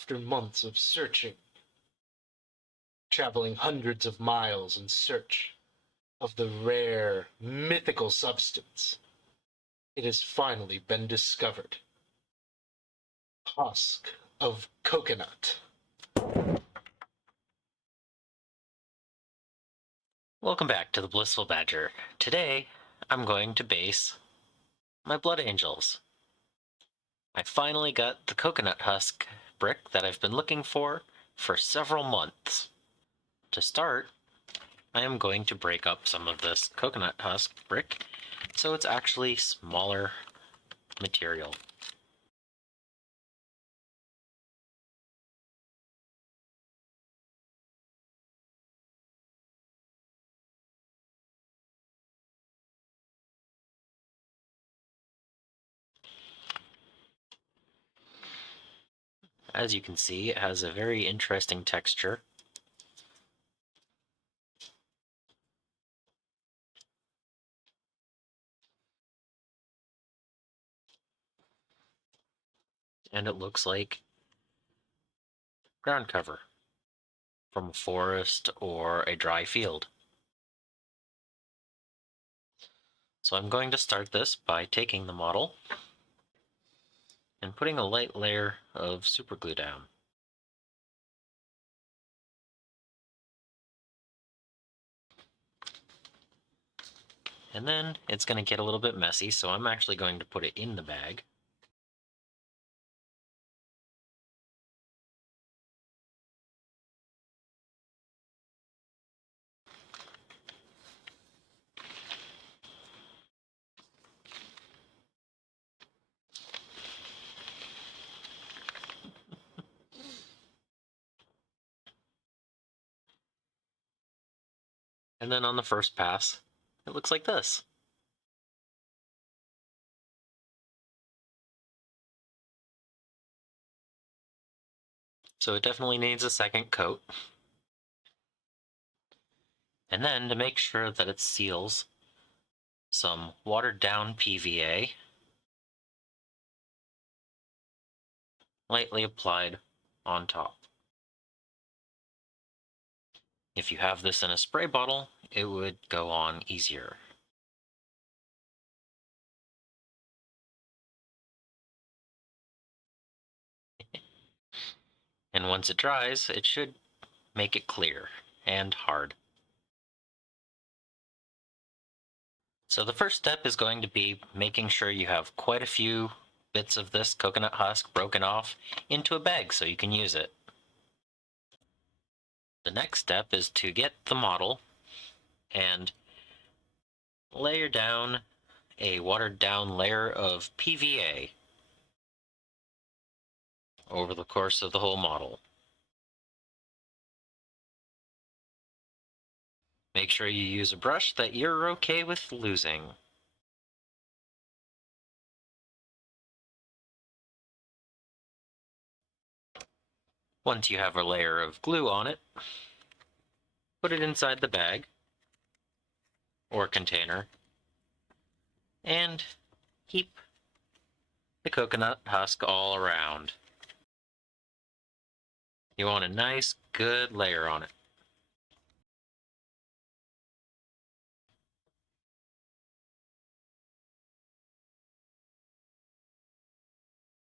after months of searching, traveling hundreds of miles in search of the rare, mythical substance, it has finally been discovered. Husk of coconut. Welcome back to the Blissful Badger. Today, I'm going to base my Blood Angels. I finally got the coconut husk brick that I've been looking for several months. To start, I am going to break up some of this coconut husk brick so it's actually smaller material. As you can see, it has a very interesting texture. And it looks like ground cover from a forest or a dry field. So I'm going to start this by taking the model and putting a light layer of super glue down. And then it's going to get a little bit messy, so I'm actually going to put it in the bag. And then on the first pass, it looks like this. So it definitely needs a second coat. And then to make sure that it seals, some watered down PVA, lightly applied on top. If you have this in a spray bottle, it would go on easier. And once it dries, it should make it clear and hard. So the first step is going to be making sure you have quite a few bits of this coconut husk broken off into a bag so you can use it. The next step is to get the model and layer down a watered down layer of PVA over the course of the whole model. Make sure you use a brush that you're okay with losing. Once you have a layer of glue on it, put it inside the bag or container and keep the coconut husk all around. You want a nice, good layer on it.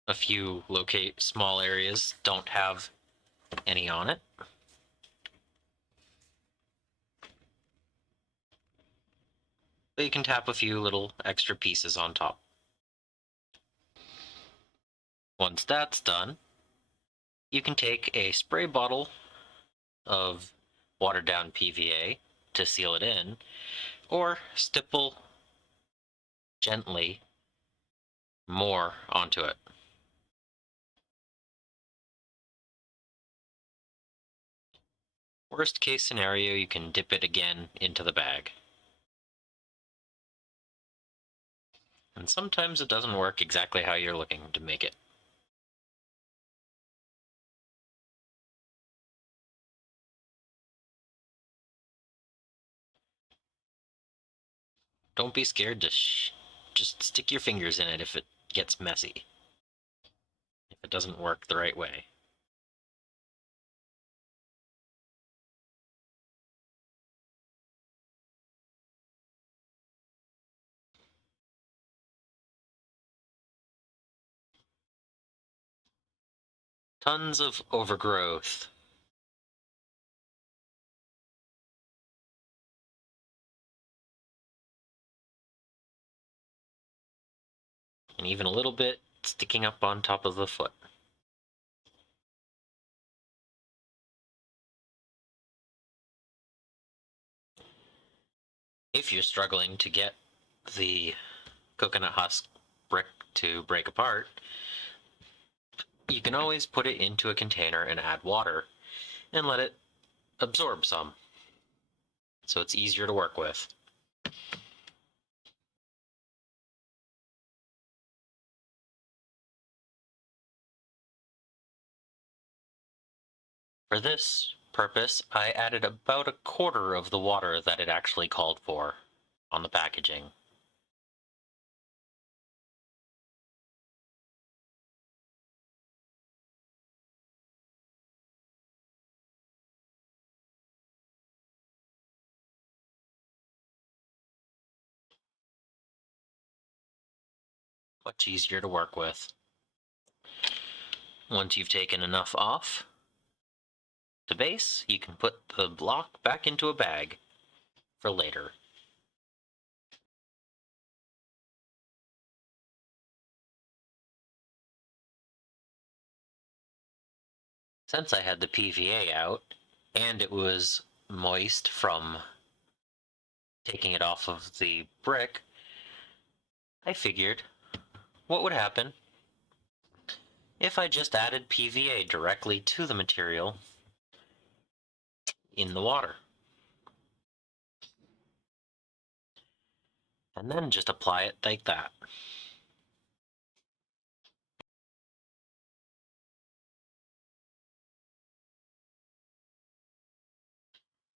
A few small areas don't have any on it. But you can tap a few little extra pieces on top. Once that's done, you can take a spray bottle of watered down PVA to seal it in, or stipple gently more onto it. Worst case scenario, you can dip it again into the bag. And sometimes it doesn't work exactly how you're looking to make it. Don't be scared to just stick your fingers in it if it gets messy, if it doesn't work the right way. Tons of overgrowth. And even a little bit sticking up on top of the foot. If you're struggling to get the coconut husk brick to break apart, you can always put it into a container and add water and let it absorb some, so it's easier to work with. For this purpose, I added about a quarter of the water that it actually called for on the packaging. Much easier to work with. Once you've taken enough off to base, you can put the block back into a bag for later. Since I had the PVA out, and it was moist from taking it off of the brick, I figured what would happen if I just added PVA directly to the material in the water. And then just apply it like that.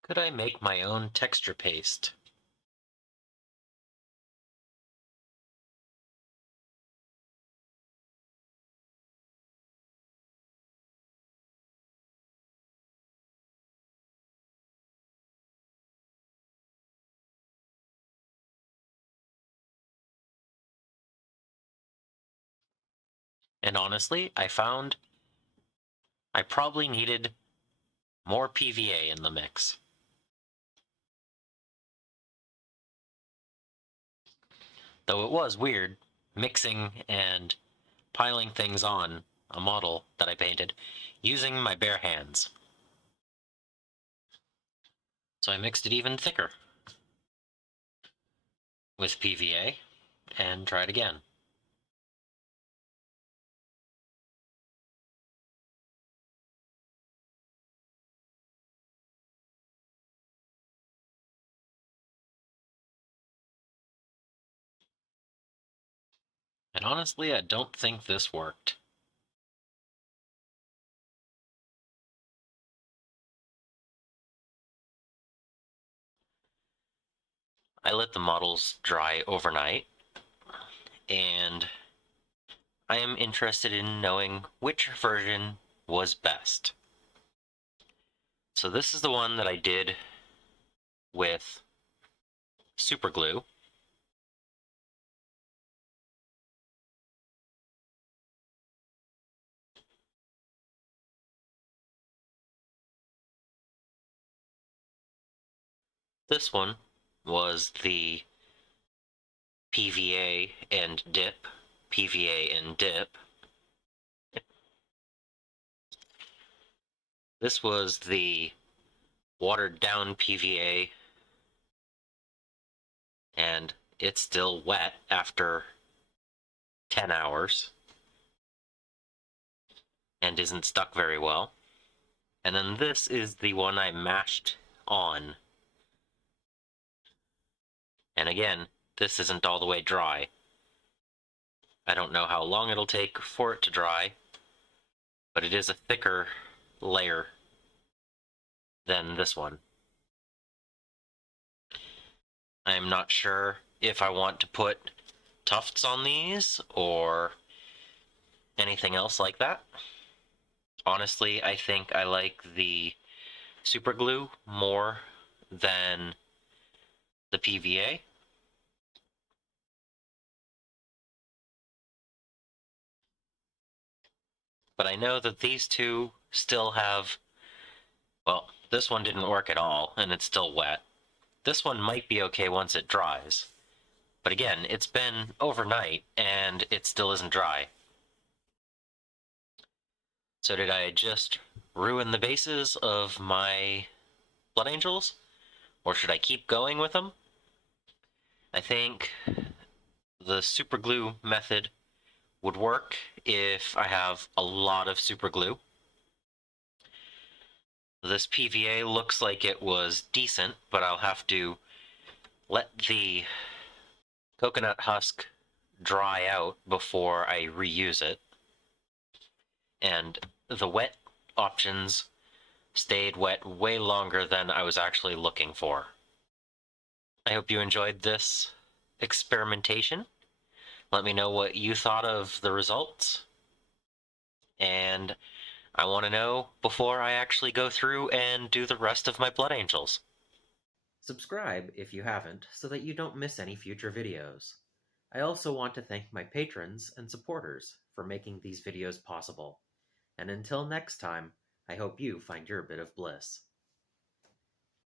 Could I make my own texture paste? And honestly, I found I probably needed more PVA in the mix. Though it was weird mixing and piling things on a model that I painted using my bare hands. So I mixed it even thicker with PVA and tried again. And honestly, I don't think this worked. I let the models dry overnight, and I am interested in knowing which version was best. So this is the one that I did with super glue. This one was the PVA and dip, PVA and dip. This was the watered down PVA, and it's still wet after 10 hours and isn't stuck very well. And then this is the one I mashed on. And again, this isn't all the way dry. I don't know how long it'll take for it to dry, but it is a thicker layer than this one. I'm not sure if I want to put tufts on these or anything else like that. Honestly, I think I like the super glue more than the PVA. But I know that these two still have, well, this one didn't work at all, and it's still wet. This one might be okay once it dries. But again, it's been overnight, and it still isn't dry. So did I just ruin the bases of my Blood Angels? Or should I keep going with them? I think the super glue method would work if I have a lot of super glue. This PVA looks like it was decent, but I'll have to let the coconut husk dry out before I reuse it. And the wet options stayed wet way longer than I was actually looking for. I hope you enjoyed this experimentation. Let me know what you thought of the results. And I want to know before I actually go through and do the rest of my Blood Angels. Subscribe if you haven't so that you don't miss any future videos. I also want to thank my patrons and supporters for making these videos possible. And until next time, I hope you find your bit of bliss.